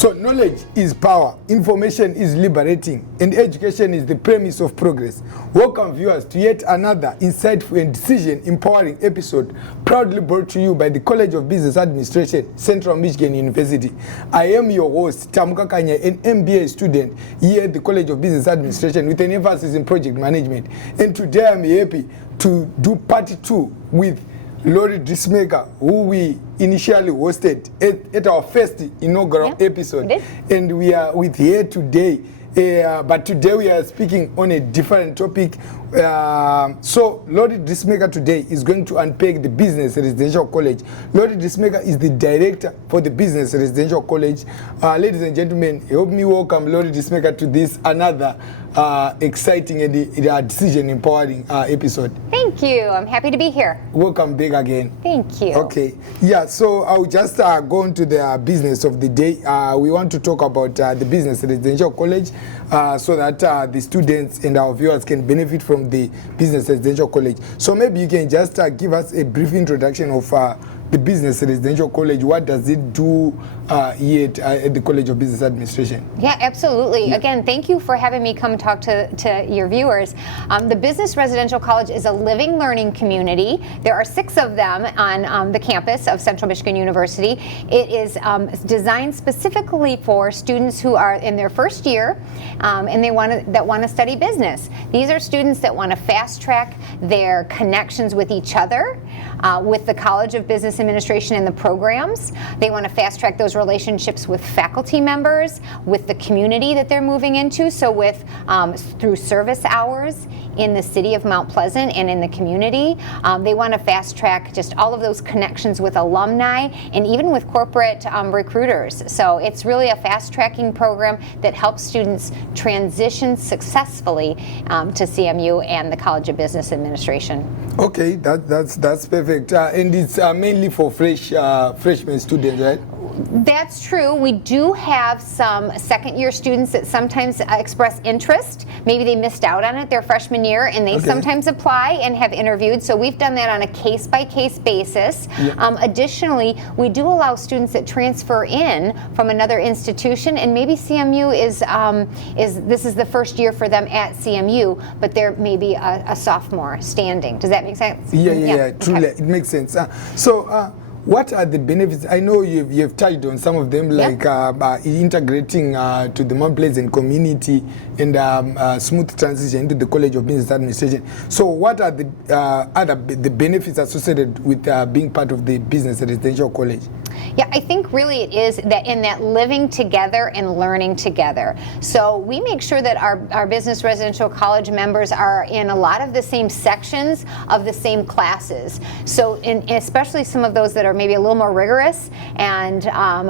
So knowledge is power, information is liberating, and education is the premise of progress. Welcome viewers to yet another insightful and decision-empowering episode, proudly brought to you by the College of Business Administration, Central Michigan University. I am your host, Tamuka Kanyai, an MBA student here at the College of Business Administration with an emphasis in project management. And today I'm happy to do part 2 with Lori Driessnack, who we initially hosted at our first inaugural episode. And we are with here today. But today we are speaking on a different topic. So Lori Driessnack today is going to unpack the Business Residential College. Lori Driessnack is the director for the Business Residential College. Ladies and gentlemen, help me welcome Lori Driessnack to this another exciting and decision empowering episode. Thank you. I'm happy to be here. Welcome back again. Thank you. Okay. Yeah, so I'll just go into the business of the day. We want to talk about the Business Residential College so that the students and our viewers can benefit from the Business Residential College. So maybe you can just give us a brief introduction of the Business Residential College. What does it do here at the College of Business Administration? Yeah, absolutely. Yeah. Again, thank you for having me come talk to your viewers. The Business Residential College is a living learning community. There are 6 of them on the campus of Central Michigan University. It is designed specifically for students who are in their first year and they want to study business. These are students that want to fast track their connections with each other, with the College of Business Administration and the programs. They want to fast track those relationships with faculty members, with the community that they're moving into. So with through service hours in the city of Mount Pleasant and in the community, they want to fast track just all of those connections with alumni and even with corporate recruiters. So it's really a fast tracking program that helps students transition successfully to CMU and the College of Business Administration. Okay, that's perfect. And it's mainly for freshman students, right? That's true. We do have some second-year students that sometimes express interest. Maybe they missed out on it their freshman year, and they sometimes apply and have interviewed. So we've done that on a case-by-case basis. Additionally, we do allow students that transfer in from another institution, and maybe CMU this is the first year for them at CMU, but they're maybe a sophomore standing. Does that make sense? Yeah. Truly, it makes sense. What are the benefits? I know you've touched on some of them, like integrating to the Mount Pleasant community and smooth transition into the College of Business Administration. So what are the benefits associated with being part of the Business Residential College? Yeah, I think really it is that in that living together and learning together. So we make sure that our Business Residential College members are in a lot of the same sections of the same classes. So especially some of those that are maybe a little more rigorous, and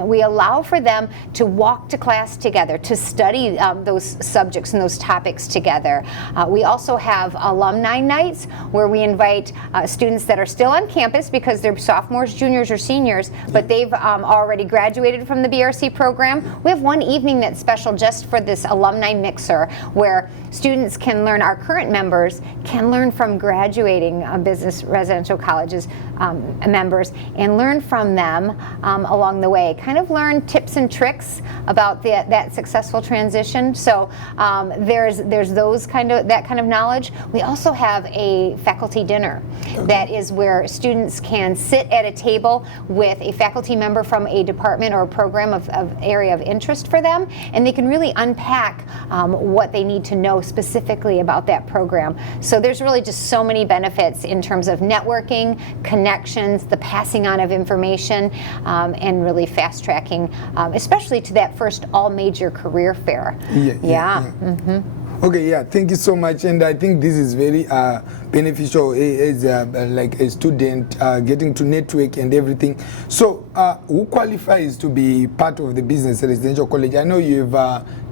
we allow for them to walk to class together, to study those subjects and those topics together. We also have alumni nights where we invite students that are still on campus because they're sophomores, juniors, or seniors, but they've already graduated from the BRC program. We have one evening that's special just for this alumni mixer where students can learn, our current members can learn from graduating Business Residential Colleges members and learn from them along the way, kind of learn tips and tricks about that successful transition. So there's that kind of knowledge. We also have a faculty dinner that is where students can sit at a table with a faculty member from a department or a program of area of interest for them, and they can really unpack what they need to know specifically about that program. So there's really just so many benefits in terms of networking, connections, the passing on of information, and really fast tracking, especially to that first all major career fair. Okay, thank you so much, and I think this is very beneficial as like a student getting to network and everything. So who qualifies to be part of the Business Residential College? I know you've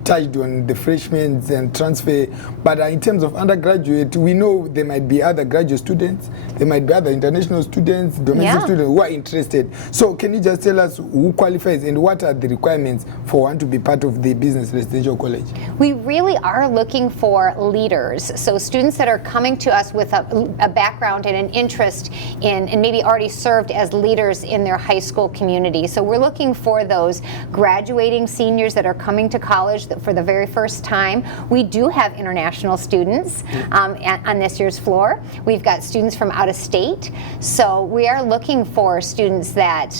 touched on the freshmen and transfer, but in terms of undergraduate, we know there might be other graduate students, there might be other international students, domestic students who are interested. So can you just tell us who qualifies and what are the requirements for one to be part of the Business Residential College? We really are looking for leaders, so students that are coming to us with a background and an interest in, and maybe already served as leaders in their high school local community. So we're looking for those graduating seniors that are coming to college for the very first time. We do have international students on this year's floor. We've got students from out of state. So we are looking for students that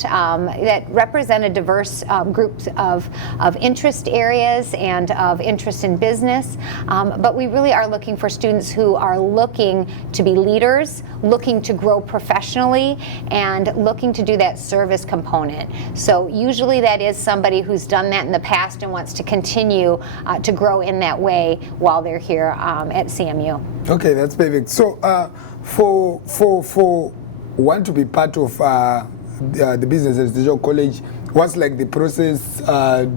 that represent a diverse group of interest areas and of interest in business. But we really are looking for students who are looking to be leaders, looking to grow professionally, and looking to do that service component. So usually that is somebody who's done that in the past and wants to continue to grow in that way while they're here at CMU. Okay, that's perfect. So for want to be part of the Business Residential College, what's like the process?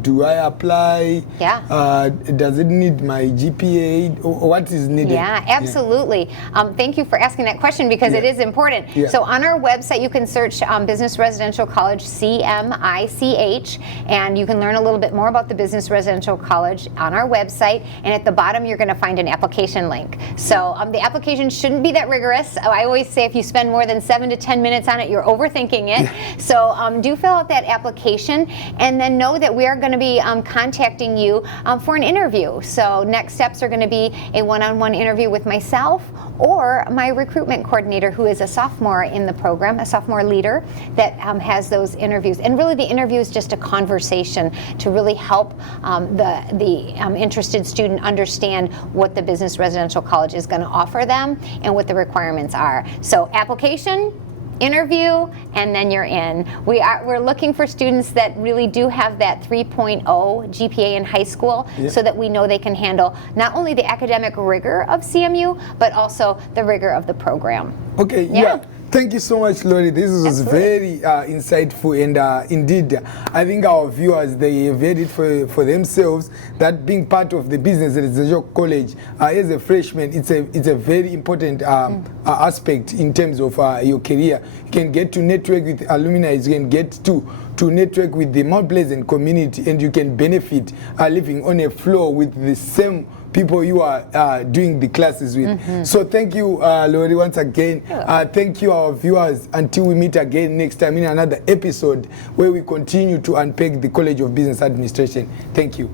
Do I apply? Yeah. Does it need my GPA? Or what is needed? Yeah, absolutely. Thank you for asking that question because it is important. Yeah. So on our website, you can search Business Residential College, CMICH, and you can learn a little bit more about the Business Residential College on our website. And at the bottom, you're going to find an application link. So the application shouldn't be that rigorous. I always say if you spend more than 7 to 10 minutes on it, you're overthinking it. So do fill out that application, and then know that we are going to be contacting you for an interview. So next steps are going to be a one-on-one interview with myself or my recruitment coordinator, who is a sophomore in the program, a sophomore leader that has those interviews. And really the interview is just a conversation to really help the interested student understand what the Business Residential College is going to offer them and what the requirements are. So application, interview, and then you're in. We're looking for students that really do have that 3.0 GPA in high school, so that we know they can handle not only the academic rigor of CMU, but also the rigor of the program. Okay, yeah. Thank you so much, Lori. This was very insightful, and indeed, I think our viewers, they have heard it for themselves that being part of the Business Residential College as a freshman, it's a very important aspect in terms of your career. You can get to network with alumni, you can get to network with the Mount Pleasant community, and you can benefit living on a floor with the same people you are doing the classes with. So thank you, Lori, once again. Thank you, our viewers. Until we meet again next time in another episode where we continue to unpack the College of Business Administration. Thank you.